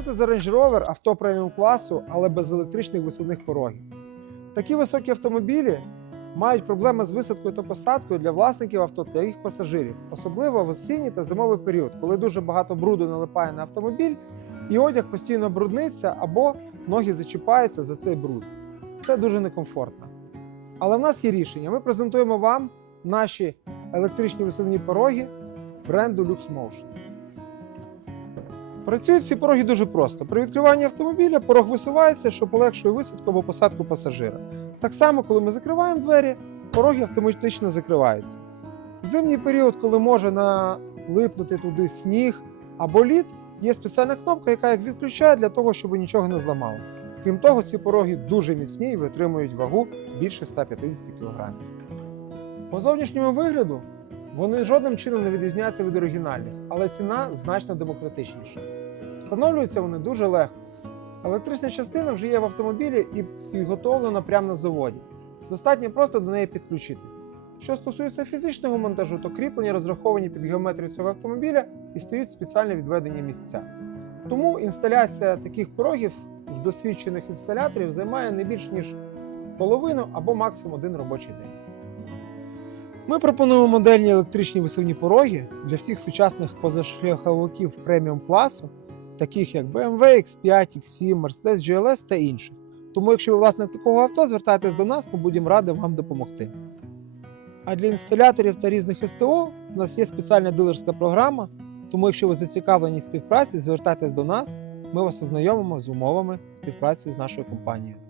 за Range Rover авто преміум класу, але без електричних висадних порогів. Такі високі автомобілі мають проблеми з висадкою та посадкою для власників авто та їх пасажирів, особливо в осінній та зимовий період, коли дуже багато бруду налипає на автомобіль, і одяг постійно брудниться або ноги зачіпаються за цей бруд. Це дуже некомфортно. Але в нас є рішення. Ми презентуємо вам наші електричні висувні пороги бренду LuxMotion. Працюють ці пороги дуже просто. При відкриванні автомобіля порог висувається, що полегшує висадку або посадку пасажира. Так само, коли ми закриваємо двері, пороги автоматично закриваються. В зимній період, коли може налипнути туди сніг або лід, є спеціальна кнопка, яка їх відключає для того, щоб нічого не зламалося. Крім того, ці пороги дуже міцні і витримують вагу більше 150 кг. По зовнішньому вигляду вони жодним чином не відрізняються від оригінальних, але ціна значно демократичніша. Встановлюються вони дуже легко. Електрична частина вже є в автомобілі і підготовлена прямо на заводі. Достатньо просто до неї підключитися. Що стосується фізичного монтажу, то кріплення розраховані під геометрію цього автомобіля і стають спеціально відведені місця. Тому інсталяція таких порогів в досвідчених інсталяторів займає не більше ніж половину або максимум один робочий день. Ми пропонуємо модельні електричні висувні пороги для всіх сучасних позашляховиків преміум класу, таких як BMW X5, X7, Mercedes GLS та інших. Тому, якщо ви власник такого авто, звертайтесь до нас, ми будемо раді вам допомогти. А для інсталяторів та різних СТО у нас є спеціальна дилерська програма. Тому, якщо ви зацікавлені в співпраці, звертайтесь до нас, ми вас ознайомимо з умовами співпраці з нашою компанією.